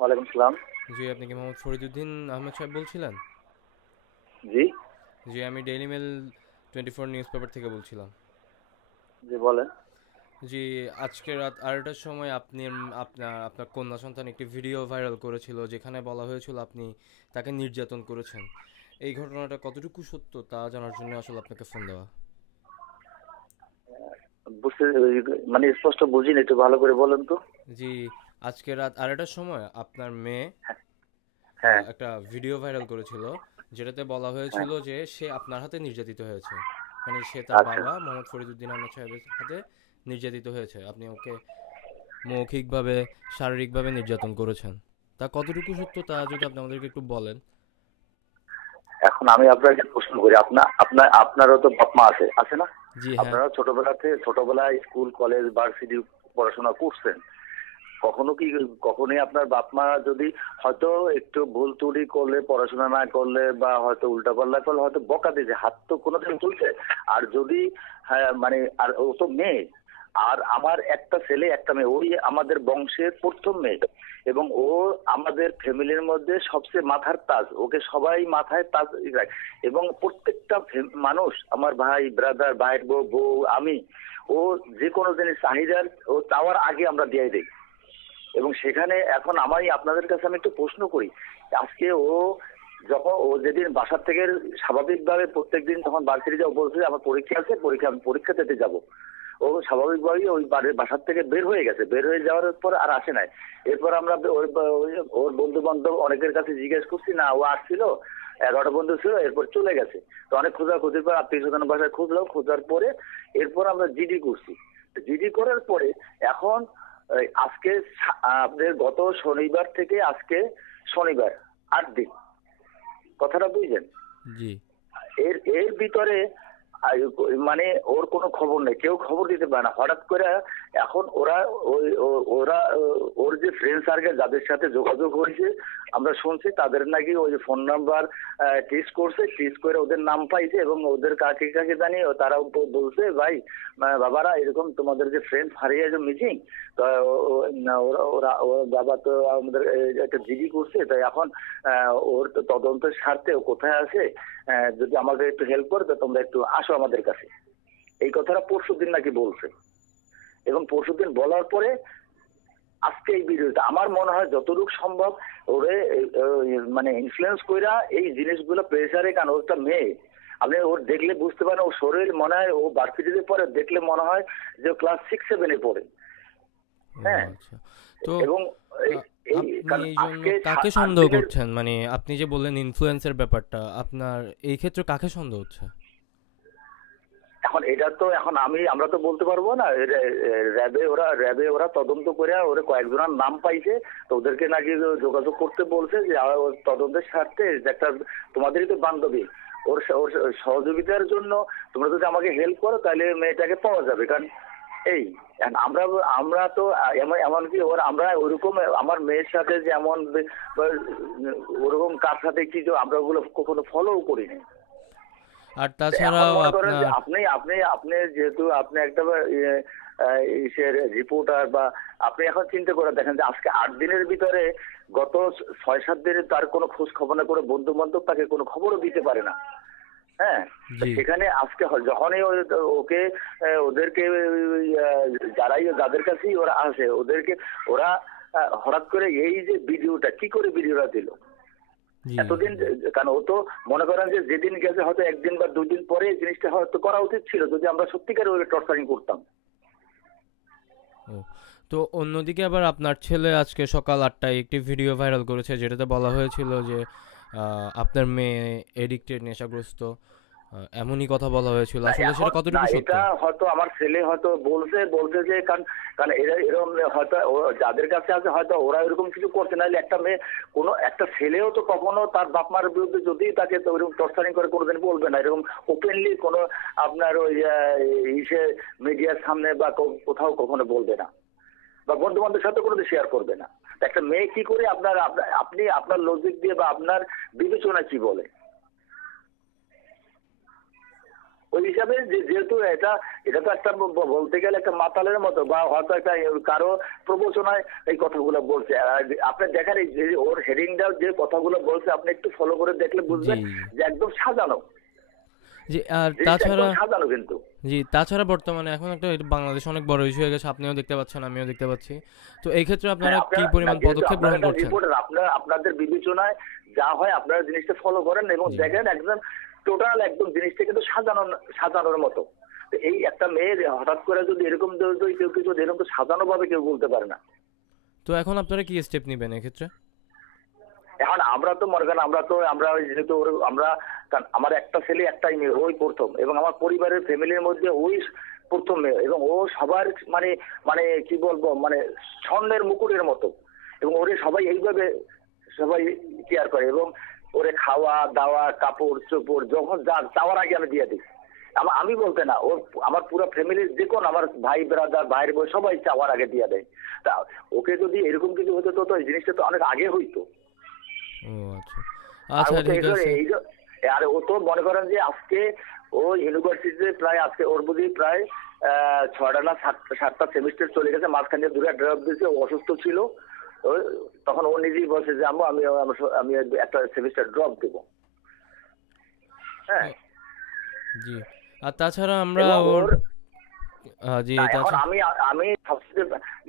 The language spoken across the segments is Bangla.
ওয়ালাইকুম সালাম। জি, আপনি কি মোহাম্মদ ফরিদউদ্দিন আহমেদ সাহেব বলছিলেন? জি। জি, আমি ডেইলি মেল 24 নিউজ পেপার থেকে বলছিলাম। জি বলেন। জি, আজকে রাত 12টার সময় আপনি আপনার আপনার কন্যা সন্তান একটি ভিডিও ভাইরাল করেছিল যেখানে বলা হয়েছিল আপনি তাকে নির্যাতন করেছেন। এই ঘটনাটা কতটুকু সত্য তা জানার জন্য আসলে আপনাকে ফোন দেওয়া। বুঝতে মানে স্পষ্ট বুঝিনি, একটু ভালো করে বলেন তো। জি, আজকে রাত 12টার সময় আপনার মেয়ে হ্যাঁ। একটা ভিডিও ভাইরাল করেছিল যেটাতে বলা হ্যাঁ। হয়েছিল যে সে আপনার হাতে নির্যাতিত হয়েছে। মানে সে তার আচ্ছা। বাবা মোহাম্মদ ফরিদউদ্দিন আহমেদ সাহেবের হাতে নির্যাতিত হয়েছে। আপনি ওকে মৌখিকভাবে, শারীরিকভাবে নির্যাতন করেছেন। তা কতটুকু সত্য তা যদি আপনি আমাদেরকে একটু বলেন। এখন আমি আপনাকে প্রশ্ন করি, আপনারও তো বাপ মা আছে, আছে না? জি হ্যাঁ। আপনারা ছোটবেলায় স্কুল কলেজ ভার্সিটি পড়াশোনা করছেন। কখনোই আপনার বাপ মা যদি হয়তো একটু ভুল ত্রুটি করলে, পড়াশোনা না করলে বা হয়তো উল্টাপাল্টা করলে হয়তো বকা দিয়েছে, হাত তো কোনোদিন তুলছে? আর যদি হ্যাঁ মানে, আর ও তো মেয়ে, আর আমার একটা ছেলে একটা মেয়ে, ওই আমাদের বংশের প্রথম মেয়ে, এবং ও আমাদের ফ্যামিলির মধ্যে সবচেয়ে মাথার তাজ, ওকে সবাই মাথায় তাজ রাখে। এবং প্রত্যেকটা মানুষ, আমার ভাই ব্রাদার, ভাইয়ের বউ বউ আমি, ও যে কোনো জিনিস চাহিদার ও চাওয়ার আগে আমরা দিয়ে দিই। এবং সেখানে এখন আপনাদের কাছে আমি একটু প্রশ্ন করি, আজকে ও যেদিন বাসার থেকে স্বাভাবিকভাবে প্রত্যেকদিন তখন ভার্সিটি যাও, বলছে আমার পরীক্ষা আছে, আমি পরীক্ষা দিতে যাব। ও স্বাভাবিকভাবেই ওই বাসার থেকে বের হয়ে গেছে, বের হয়ে যাওয়ার পর আর আসে নাই। এরপর আমরা ওর বন্ধু বান্ধব অনেকের কাছে জিজ্ঞেস করছি, না ও আসছিল, 11টা বন্ধু ছিল, এরপর চলে গেছে। তো অনেক খোঁজাখুঁজির পর আত্মীয় স্বজন বাসায় খুঁজলাম, খোঁজার পরে এরপর আমরা জিডি করছি। জিডি করার পরে এখন আজকে আপনাদের গত শনিবার থেকে আজকে শনিবার 8 দিন, কথাটা বুঝলেন? জি। এর এর ভিতরে মানে ওর কোনো খবর নেই, কেউ খবর দিতে পারে না। হঠাৎ করে এখন ওর যে ফ্রেন্ড সার্কেল যাদের সাথে যোগাযোগ হয়েছে আমরা শুনছি, তাদের নাকি ওই ফোন নাম্বার ট্রেস করছে, ট্রেস করে ওদের নাম পাইছে, এবং ওদের কাকে কাকে জানিয়ে তারা বলছে, ভাই বাবারা এরকম তোমাদের যে ফ্রেন্ড হারিয়ে যে মিসিং, তো ওর বাবা তো আমাদের একটা জিডি করছে, তাই এখন ওর তো তদন্তের স্বার্থে ও কোথায় আছে, যদি আমাকে একটু হেল্প করো তো তোমরা একটু আসো আমাদের কাছে। এই কথাটা পরশুদিন নাকি বলছে। এবং পরশুদিন বলার পরে আজকে এই ভিডিওটা আমার মনে হয় যতটুকু সম্ভব ওরে মানে ইনফ্লুয়েন্স কইরা এই জিনিসগুলো প্রেসারে, কারণ ওর একটা মেয়ে, আপনি ওর দেখলে বুঝতে পারেন ও শরীর মনে হয় ও ভার্সিটিতে পড়ে, দেখলে মনে হয় যে ক্লাস 6-7-এ পড়ে। ও হ্যাঁ। আচ্ছা। তো এবং আ- এই আপনি কারণ এই জন্য আজকে কাকে আট সন্দেহ দিনের করছেন? মানে আপনি যে বললেন ইনফ্লুয়েন্সের ব্যাপারটা, আপনার এই ক্ষেত্রে কাকে সন্দেহ হচ্ছে? এখন এটা তো এখন আমরা তো বলতে পারবো না। র্যাবে ওরা তদন্ত করে ওরা কয়েকজনের নাম পাইছে, তো ওদেরকে নাকি যোগাযোগ করতে বলছে যে ওর তদন্তের স্বার্থে যে একটা, তোমাদেরই তো বান্ধবী, ওর সহযোগিতার জন্য তোমরা যদি আমাকে হেল্প করো তাহলে মেয়েটাকে পাওয়া যাবে। কারণ এই এখন আমরা আমরা তো এমনকি আমরা ওইরকম আমার মেয়ের সাথে যেমন ওরকম কার সাথে কি যে আমরা ওগুলো কখনো ফলো করিনি। আর এখন তাছাড়াও মনে করেন যে আপনার আপনি আপনি আপনি যেহেতু আপনি একটা ইসের রিপোর্টার, বা আপনি এখন চিন্তা করে দেখেন যে আজকে 8 দিনের ভিতরে গত 6-7 দিনে তার কোনো খোঁজ খবর না করে বন্ধু বান্ধব তাকে কোনো খবরও দিতে পারে না। হ্যাঁ। তো জি। সেখানে আজকে যখনই ওকে ওদেরকে যাদের কাছেই ওরা আসে ওদেরকে ওরা হঠাৎ করে এই যে ভিডিওটা কি করে ভিডিওটা দিল জি। এতদিন, কারণ ও তো মনে করেন যে যেদিন গেছে হয়তো 1 দিন বা 2 দিন পরে এই জিনিসটা হয়তো করা উচিত ছিল যদি আমরা সত্যিকার ওই টর্চারিং করতাম। ও, তো অন্যদিকে আবার আপনার ছেলে আজকে সকাল 8টায় একটি ভিডিও ভাইরাল করেছে যেটাতে বলা হয়েছিল যে আপনার মেয়ে এডিক্টেড, নেশাগ্রস্ত, এমনই কথা বলা হয়েছিল। না আসলে এখন সেটা না, কতটুকু সত্য? এটা হয়তো আমার ছেলে হয়তো বলছে যে কারণ কারণ এরা এরকম হয়তো যাদের কাছে আছে হয়তো ওরা এরকম কিছু করছে, নাহলে একটা মেয়ে, কোনো একটা ছেলেও তো কখনো তার বাপ মার বিরুদ্ধে যদি তাকে তো ওইরকম টর্চারিং করে কোনোদিন বলবে না, এরকম ওপেনলি কোনো আপনার ওই ইসে মিডিয়ার সামনে বা কোথাও কখনো বলবে না, বা বন্ধু বান্ধবের সাথে কোনোদিন শেয়ার করবে না। একটা মেয়ে কি করে আপনি আপনার লজিক দিয়ে বা আপনার বিবেচনা কি বলে? ওই হিসাবে যেহেতু এটা এটা তো একটা বলতে গেলে একটা মাতালের মতো, বা হয়তো একটা কারো প্রবচনায় এই কথাগুলো বলছে। আর আপনি দেখেন এই যে ওর হেডিংটা যে কথাগুলো বলছে, আপনি একটু ফলো করে দেখলে জি বুঝবেন যে একদম সাজানো, জি। আর জিনিসটা তাছাড়া একদম সাজানো কিন্তু। জি, তাছাড়া বর্তমানে এখন একটা এটা বাংলাদেশে অনেক বড় ইস্যু হয়ে গেছে, আপনিও দেখতে পাচ্ছেন, আমিও দেখতে পাচ্ছি। তো এই ক্ষেত্রে হ্যাঁ, আপনারা কি আপনারা না, পরিমাণ যেহেতু পদক্ষেপ আপনারা গ্রহণ একটা করছেন? রিপোর্টার, আপনারা আপনাদের বিবেচনায় যা হয় আপনারা জিনিসটা ফলো করেন এবং জি দেখেন একদম টোটাল একদম জিনিসটা কিন্তু সাজানোর মতো। তো এই একটা মেয়ের হঠাৎ করে যদি এরকম যদি কেউ কিছু এরকম তো সাজানো ভাবে কেউ বলতে পারে না। তো এখন আপনারা কি স্টেপ নেবেন এক্ষেত্রে? এখন আমরা তো মনে করেন আমরা যেহেতু আমরা, কারণ আমার একটা ছেলে একটাই মেয়ে, ওই প্রথম, এবং আমার পরিবারের ফ্যামিলির মধ্যে ওই প্রথম মেয়ে, এবং ও সবার মানে মানে কি বলবো মানে স্বর্ণের মুকুটের মতো, এবং ওরে সবাই এইভাবে সবাই কেয়ার করে, এবং ওরে খাওয়া দাওয়া কাপড় চোপড় যখন যা চাওয়ার আগে আমি দিয়ে দিই। আমি বলতে না, ওর আমার পুরো ফ্যামিলির যে কোন আমার ভাই ব্রাদার ভাইয়ের বই সবাই চাওয়ার আগে দিয়ে দেয়। তা ওকে যদি এরকম কিছু হতো তো এই জিনিসটা তো অনেক আগে হইতো। ও আচ্ছা আর আচ্ছা, ও তো ঠিক আছে। আর ও তো মনে করেন যে আজকে ও ইউনিভার্সিটিতে প্রায় আজকে ওর বুঝি প্রায় 6টা না 7টা সেমিস্টার চলে গেছে, মাঝখানে দূরে ড্রপ দিয়েছে, ও অসুস্থ ছিল। তখন ও নিজেই বলছে যে আম্মু আমি আমি একটা সেমিস্টার ড্রপ দেব। হ্যাঁ, জি। আর তাছাড়া আমরা এবং ওর ওর জি না, এখন তাছাড়া আমি আমি সবচেয়ে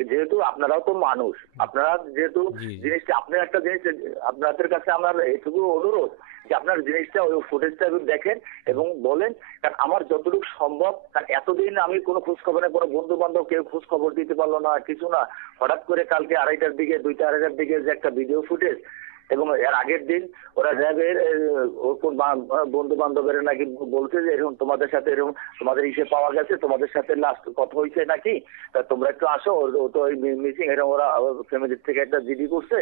যেহেতু আপনারাও তো মানুষ, আপনারা যেহেতু জি জি জিনিসটা আপনার একটা জিনিস আপনাদের কাছে আমার এটুকু অনুরোধ যে আপনার জিনিসটা ওই ফুটেজটা দেখেন এবং বলেন, কারণ আমার যতটুকু সম্ভব, কারণ এতদিন আমি কোনো খোঁজ খবর নেই, কোনো বন্ধু বান্ধব কেউ খোঁজ খবর দিতে পারলো না, কিছু না। হঠাৎ করে কালকে 2:30টার দিকে 2টা-2:30টার দিকে যে একটা ভিডিও ফুটেজ, এবং এর আগের দিন ওরা র্যাবের কোন বন্ধু বান্ধবের নাকি বলছে যে এরকম তোমাদের সাথে এরকম তোমাদের ইসে পাওয়া গেছে, তোমাদের সাথে লাস্ট কথা হয়েছে নাকি, তা তোমরা একটু আসো, ও তো ওই মিসিং এরকম ওরা ফ্যামিলির থেকে একটা জিডি করছে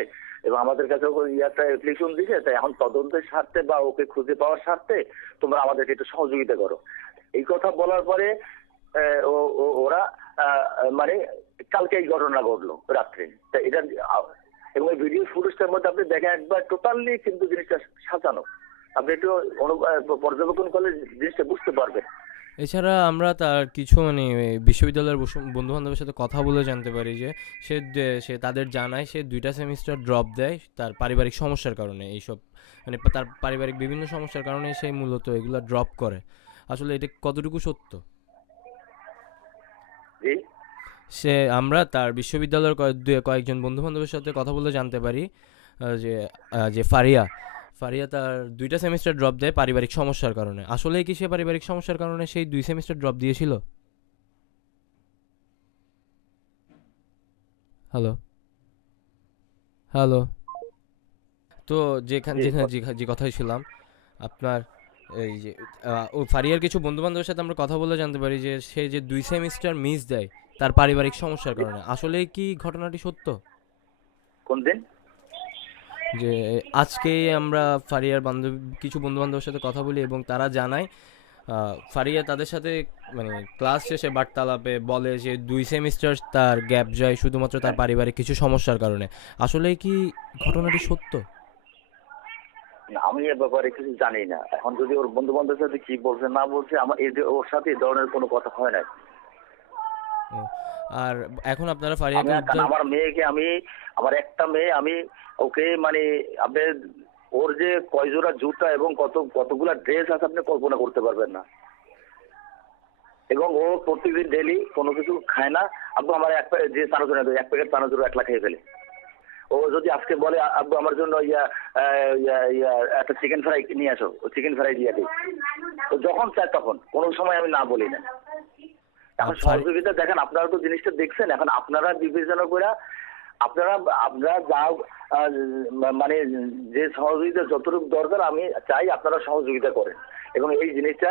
এবং আমাদের কাছে একটা অ্যাপ্লিকেশন দিছে, তাই এখন তদন্তের স্বার্থে বা ওকে খুঁজে পাওয়ার স্বার্থে তোমরা আমাদেরকে একটু সহযোগিতা করো। এই কথা বলার পরে ওরা মানে কালকে এই ঘটনা ঘটলো রাত্রে। তা এটা এবং এই ভিডিও ফুটেজটার মধ্যে আপনি দেখেন একবার টোটালি কিন্তু জিনিসটা সাজানো, আপনি একটু পর্যবেক্ষণ করলে জিনিসটা বুঝতে পারবেন। এছাড়া আমরা তার কিছু মানে বিশ্ববিদ্যালয়ের বন্ধু বান্ধবের সাথে কথা বলে জানতে পারি যে সে তাদের জানায় সে 2টা সেমিস্টার ড্রপ দেয় তার পারিবারিক সমস্যার কারণে। এইসব মানে তার পারিবারিক বিভিন্ন সমস্যার কারণে সে মূলত এগুলা ড্রপ করে। আসলে এটা কতটুকু সত্য? জি, আমরা তার বিশ্ববিদ্যালয়ের কয়েকজন বন্ধু বান্ধবের সাথে কথা বলে জানতে পারি যে যে ফারিয়া ফারিয়া তার 2টা সেমিস্টার ড্রপ দেয় পারিবারিক সমস্যার কারণে। আসলে কি সে পারিবারিক সমস্যার কারণে সেই 2 সেমিস্টার ড্রপ দিয়েছিল? Hello hello. তো জি, যেখানে যে কথাই ছিলাম আপনার, এই যে ও ফারিয়ার কিছু বন্ধু বান্ধবের সাথে আমরা কথা বলে জানতে পারি যে সে যে 2 সেমিস্টার মিস দেয় তার পারিবারিক সমস্যার জি। কারণে। আসলে কি ঘটনাটি সত্য? কোন দিন? যে আজকে আমরা ফারিয়ার কিছু বন্ধু বান্ধবের সাথে কথা বলি এবং তারা জানায় ফারিয়া তাদের সাথে মানে ক্লাস শেষে বার্তালাপে বলে যে 2 সেমিস্টার তার গ্যাপ যায় শুধুমাত্র তার হ্যাঁ, পারিবারিক কিছু সমস্যার কারণে। আসলে কি ঘটনাটি সত্য? না, আমি এ ব্যাপারে কিছু জানি না। এখন যদি ওর বন্ধু বান্ধবের সাথে কি বলছে না বলছে, আমার এই যে ওর সাথে এই ধরনের কোনো কথা হয় না। ও, আর এখন আপনারা আমি ফারিয়াকে কারণ উদ্ধার আমার মেয়েকে আমি, আমার একটা মেয়ে, আমি ওকে মানে আপনি ওর যে কয় জোড়া জুতা এবং কতগুলা ড্রেস আছে আপনি কল্পনা করতে পারবেন না। এবং ও প্রতিদিন ডেলি কোনো কিছু খায় না। আব্বু আমার যে চানাচুর এক প্যাকেট চানাচুর একলা খেয়ে ফেলে। ও যদি আজকে বলে আব্বু আমার জন্য একটা চিকেন ফ্রাই নিয়ে আসো, ও চিকেন ফ্রাই দিয়ে দিই। ও যখন চায় তখন, কোনো সময় আমি না বলি না। এখন সহযোগিতা দেখেন, আপনারা তো জিনিসটা দেখছেন, এখন আপনারা বিবেচনা করে আপনারা আপনারা যা মানে যে সহযোগিতা যতটুকু দরকার আমি চাই আপনারা সহযোগিতা করেন, এবং এই জিনিসটা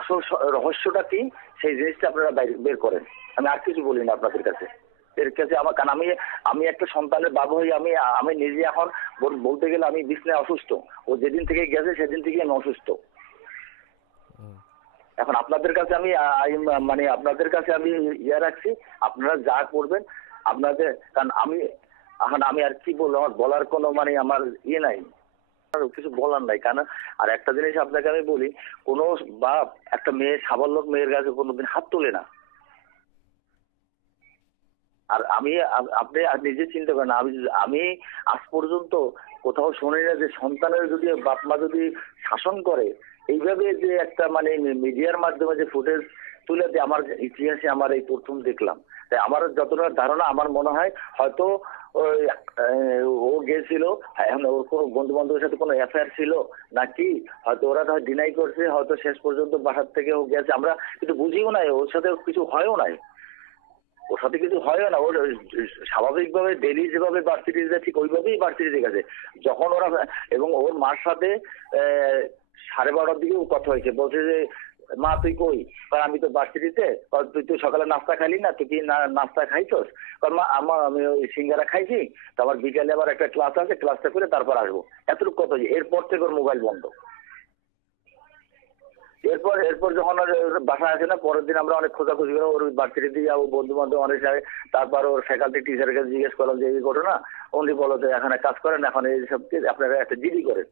আসল রহস্যটা কি সেই জিনিসটা আপনারা বের করেন। আমি আর কিছু বলি না আপনাদের কাছে, এর কাছে আমার, কারণ আমি একটা সন্তানের বাবা হয়ে আমি নিজে এখন বলতে গেলে আমি বিছনায় অসুস্থ। ও যেদিন থেকে গেছে সেদিন থেকে আমি অসুস্থ। এখন আপনাদের কাছে আমি মানে আপনাদের কাছে আমি রাখছি, আপনারা যা করবেন আপনাদের, কারণ আমি এখন আমি আর কি বলবো, আমার বলার কোনো মানে আমার নাই। আর কিছু বলার নাই। কারণ আর একটা জিনিস আপনাকে আমি বলি, কোনো বাপ একটা মেয়ে সাবালক মেয়ের কাছে কোনোদিন হাত তোলে না। আর আমি আপনি আর নিজে চিন্তা করেন, আমি আমি আজ পর্যন্ত কোথাও শুনি না যে সন্তানের যদি বাপ মা যদি শাসন করে এইভাবে, যে একটা মানে মিডিয়ার মাধ্যমে যে ফুটেজ তুলে দিয়ে, আমার ইতিহাসে আমার এই প্রথম দেখলাম। তাই আমার যতটা ধারণা, আমার মনে হয় হয়তো ওই ও গেছিল, এখন ওর কোনো বন্ধু বান্ধবের সাথে কোনো অ্যাফেয়ার ছিল নাকি, হয়তো ওরা ডিনাই করছে, হয়তো শেষ পর্যন্ত বাসার থেকে ও গেছে, আমরা কিন্তু বুঝিও নাই, ওর সাথে কিছু হয়ও নাই, ওর সাথে কিছু হয় না। ওর স্বাভাবিকভাবে ডেলি যেভাবে ভার্সিটি যায় ঠিক ওইভাবেই ভার্সিটি গেছে। যখন ওরা, এবং ওর মার সাথে 12:30টার দিকে কথা হয়েছে, বলছে যে মা তুই কই, কারণ আমি তো ভার্সিটিতে, তুই তুই সকালে নাস্তা খাইলি না, তুই কি নাস্তা খাইছস, কারণ মা আমার আমি ওই সিঙ্গারা খাইছি, তো আমার বিকালে আবার একটা ক্লাস আছে, ক্লাসটা করে তারপর আসবো, এতটুকু কথা। এরপর থেকে ওর মোবাইল বন্ধ। এরপর এরপর যখন বাসায় আসে না, পরের দিন আমরা অনেক খোঁজাখুঁজি করে ওর ভার্সিটিতে যাবো, বন্ধু বান্ধব অনেক যায়, তারপর ওর ফ্যাকাল্টি টিচারের কাছে জিজ্ঞেস করলাম যে এই ঘটনা, উনি বলো যে এখানে কাজ করেন, এখন এই সব আপনারা একটা জিডি করেন।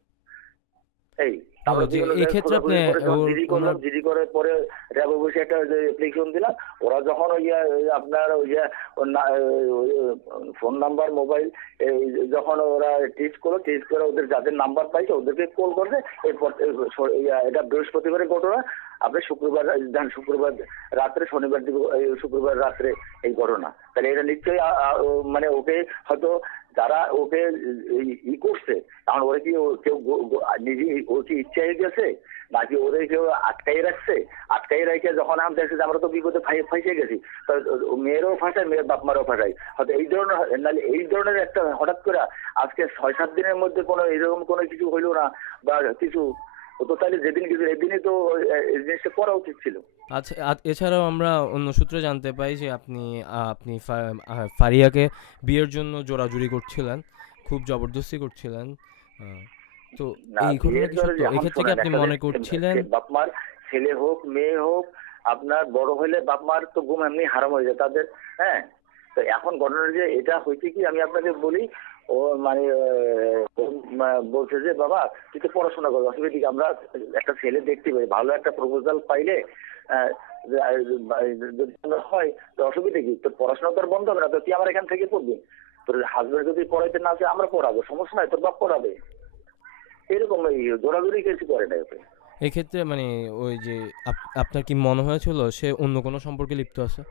এই আমরা জি, বিভিন্ন এই জায়গায় ক্ষেত্রে আপনি খোঁজাখুঁজি করে যখন ওর জিডি ওনার করলাম, জিডি করে পরে র্যাব অফিসে একটা যে অ্যাপ্লিকেশন দিলাম, ওরা যখন ওই যে আপনার ওই যে ফোন নাম্বার মোবাইল যখন ওরা টেস্ট করলো, টেস্ট করে ওদের যাদের নাম্বার পাইছে ওদেরকে কল করছে। এরপর এটা বৃহস্পতিবারের ঘটনা, আপনি শুক্রবার শুক্রবার রাত্রে, শনিবার দিকে শুক্রবার রাত্রে এই ঘটনা। তাহলে এটা নিশ্চয়ই মানে ওকে হয়তো যারা ওকে ই করছে, কারণ ওরা কি কেউ নিজে ওর কি ইচ্ছাই গেছে নাকি ওরে কেউ আটকাই রাখছে, আটকাই রাখে যখন আমি দেখছি যে আমরা তো বিপদে ফাইসে গেছি, মেয়েরও ফাঁসায়, মেয়ের বাপ মারও ফাঁসায়, হয়তো এই ধরনের, নাহলে এই ধরনের একটা হঠাৎ করে আজকে 6-7 দিনের মধ্যে কোনো এরকম কোনো কিছু হইলো না বা কিছু, ও তো তাহলে যেদিন কিছু এদিনই তো এই জিনিসটা করা উচিত ছিল। আচ্ছা, এছাড়াও আমরা অন্য সূত্রে জানতে পাই যে আপনি আপনি ফারিয়াকে বিয়ের জন্য জোরাজুরি করছিলেন, খুব জবরদস্তি করছিলেন। আহ, তো না, এই ঘটনা বিয়ের কি ধরে সত্য? এখন এক্ষেত্রে কি শোনেন, আপনি একটা মনে করছিলেন? বাপমার ছেলে হোক মেয়ে হোক, আপনার বড় হলে বাপমার তো ঘুম এমনি হারাম হয়ে যায় তাদের। হ্যাঁ, তো এখন ঘটনা যে এটা হয়েছে কি, আমি আপনাকে বলি, ও মানে বলছে যে বাবা তুই তো পড়াশোনা করবি, অসুবিধা কি, আমরা একটা ছেলে দেখতে পাই, ভালো একটা প্রপোজাল পাইলে আহ, যদি হয় তো অসুবিধা কি, তোর পড়াশোনা তো আর বন্ধ হবে না, তো তুই আমার এখান থেকে পড়বি, তোর হাজবেন্ড যদি পড়াইতে না চায় আমরা পড়াবো, সমস্যা নাই, তোর বাপ পড়াবে, এরকম এই দৌড়াদৌড়ি কিছু করে না ওকে। এক্ষেত্রে মানে ওই যে আপনার কি মনে হয়েছিল সে অন্য কোনো সম্পর্কে লিপ্ত আছে?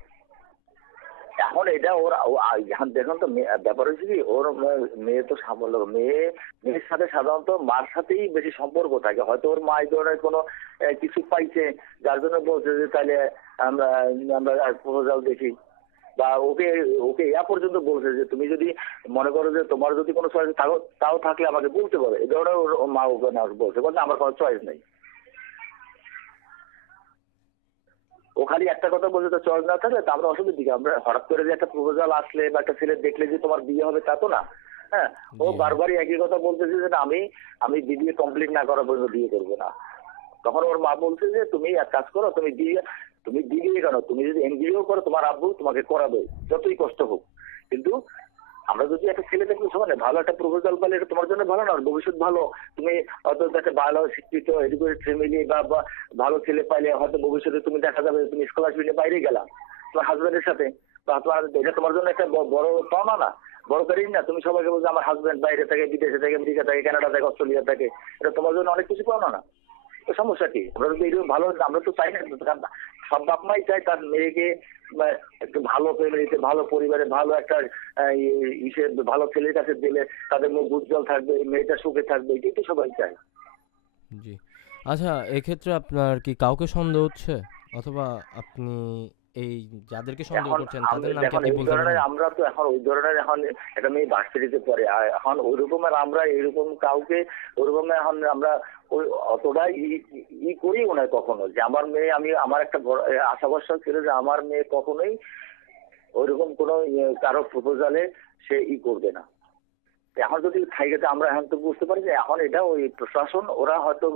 এখন এটা ওর এখন দেখুন তো, ব্যাপার হচ্ছে কি, ওর মেয়ে তো সাফল্য, মেয়ের সাথে সাধারণত মার সাথেই বেশি সম্পর্ক থাকে, হয়তো ওর মা এই ধরনের কোনো কিছু পাইছে যার জন্য বলছে যে তাহলে আমরা আমরা প্রপোজাল দেখি, বা ওকে ওকে ইয়া পর্যন্ত বলছে যে তুমি যদি মনে করো যে তোমার যদি কোনো চয়েস তাও থাকলে আমাকে বলতে পারো, এই ধরনের ওর মা ওকে না বলছে, বলছে আমার কোনো চয়েস নেই। ও খালি একটা কথা বলছে, তো চয়েস না থাকলে তো আমরা অসুবিধা কি, আমরা হঠাৎ করে যে একটা প্রপোজাল আসলে বা একটা ছেলে দেখলে যে তোমার বিয়ে হবে তা তো না। হ্যাঁ, ও জি, বারবারই একই কথা বলতেছে যে না, আমি বিবিএ কমপ্লিট না করা পর্যন্ত বিয়ে করবো না। তখন ওর মা বলছে যে তুমি এক কাজ করো, তুমি বিবিএ কেন, তুমি যদি এমবিএও করো তোমার আব্বু তোমাকে করাবে, যতই কষ্ট হোক। কিন্তু আমরা যদি একটা ছেলে দেখবো সমানে ভালো একটা প্রপোজাল পাইলে এটা তোমার জন্য ভালো না, ভবিষ্যৎ ভালো, তুমি হয়তো একটা ভালো শিক্ষিত এডুকেটেড ফ্যামিলি বা ভালো ছেলে পাইলে হয়তো ভবিষ্যতে তুমি দেখা যাবে তুমি স্কলারশিপ নিয়ে বাইরে গেলা তোমার হাজবেন্ডের সাথে, বা তোমার এটা তোমার জন্য একটা বড় পাওনা না, বড় কারিজ না, তুমি সবাইকে বলছো আমার হাজবেন্ড বাইরে থাকে, বিদেশে থাকে, আমেরিকা থাকে, কানাডা থাকে, অস্ট্রেলিয়া থাকে, এটা তোমার জন্য অনেক কিছু পাওনা না। তো সমস্যা কি, আমরা যদি এরকম ভালো, আমরা তো চাই না, কারণ সব বাপ মাই চায় তার মেয়েকে একটু ভালো ফ্যামিলিতে, ভালো পরিবারে, ভালো একটা ভালো ছেলের কাছে দিলে তাদের মুখ উজ্জ্বল থাকবে, মেয়েটা সুখে থাকবে, এটাই তো সবাই চায়। জি। আচ্ছা, এক্ষেত্রে আপনার কি কাউকে সন্দেহ হচ্ছে, অথবা আপনি এই যাদেরকে সন্দেহ এখন করছেন আমি তাদের নাম কি দেখুন আপনি এই বলতে ধরনের, পারেন? আমরা তো এখন ওই ধরনের, এখন এটা মেয়ে ভার্সিটিতে পড়ে, এখন ওই রকমের আমরা এরকম কাউকে ওরকম এখন আমরা ওই অতটা করিও না কখনো যে আমার মেয়ে, আমি আমার একটা আশা ভরসা ছিল যে আমার মেয়ে কখনোই ওইরকম কোনো কারো প্রপোজালে সে করবে না। এখন যদি থাইকে আমরা এখন তো বুঝতে পারি যে এখন এটা ওই প্রশাসন, ওরা হয়তো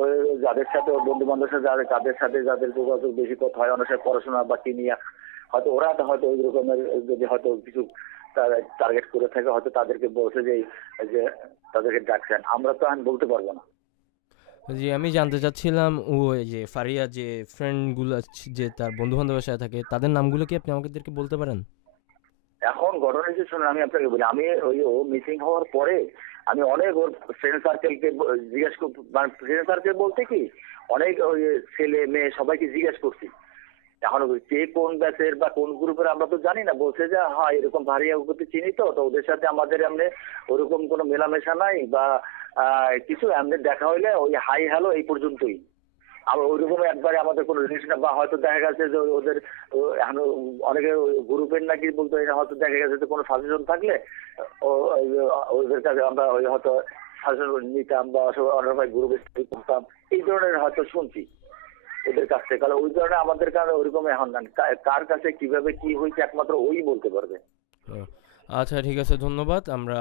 ওই যাদের সাথে বন্ধু বান্ধবের সাথে তাদের সাথে যাদের যোগাযোগ বেশি কথা হয়, অনেক সময় পড়াশোনা বা কি নিয়ে হয়তো ওরা হয়তো ওই রকমের যদি হয়তো কিছু টার্গেট করে থাকে, হয়তো তাদেরকে বলছে যে যে তাদেরকে ডাকছেন, আমরা তো আমি বলতে পারবো না। জি, আমি জানতে চাচ্ছিলাম ওই যে ফারিয়া যে ফ্রেন্ডগুলো যে তার বন্ধু বান্ধবের সাথে থাকে তাদের নামগুলো কি আপনি আমাদেরকে বলতে পারেন? এখন ঘটনা যে শুনুন, আমি আপনাকে বলি, আমি ওই ও মিসিং হওয়ার পরে আমি অনেক ওর ফ্রেন্ড সার্কেলকে জিজ্ঞেস মানে ফ্রেন্ড সার্কেল বলতে কি অনেক ওই ছেলে মেয়ে সবাইকে জিজ্ঞেস করছি। এখন কে কোন ব্যাচের বা কোন গ্রুপের আমরা তো জানি না, বলছে যে হ্যাঁ এরকম ভারী করতে চিনি, তো তো ওদের সাথে আমাদের এমনি ওরকম কোনো মেলামেশা নাই বা কিছু এমনি দেখা হইলে ওই হাই হ্যালো এই পর্যন্তই। আবার ওইরকম একবারে আমাদের কোনো রিলেশন বা হয়তো দেখা গেছে যে ওদের এখন অনেকে গ্রুপের নাকি বলতো হয়তো দেখা গেছে যে কোনো সাজেশন থাকলে ওদের কাছে আমরা ওই হয়তো সাজেশন নিতাম বা অনেক ভাই গ্রুপে করতাম, এই ধরনের হয়তো শুনছি ওদের কাছ থেকে। কারণ ওই ধরনের আমাদের কাছে ওইরকম এখন না, কার কাছে কিভাবে কি হয়েছে একমাত্র ওই বলতে পারবে। ও, আচ্ছা ঠিক আছে, ধন্যবাদ। আমরা